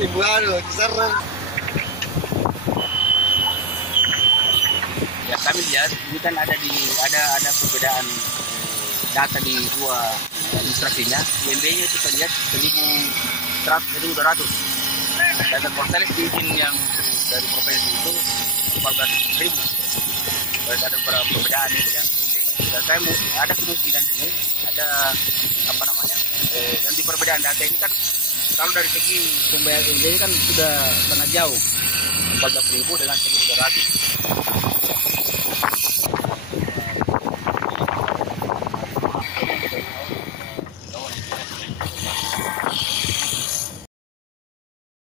Ibu anu, serem. Ya kami lihat ini kan ada perbedaan data di dua administrasinya. IMB-nya itu kita lihat 1.200. Data Korselis di izin yang dari provinsi itu 14.000. Ada beberapa perbedaan ini yang dan saya ada kemungkinan ini ada yang di perbedaan data ini kan kalau dari segi pembayaran ini kan sudah sangat jauh 14.000 dengan 1.200.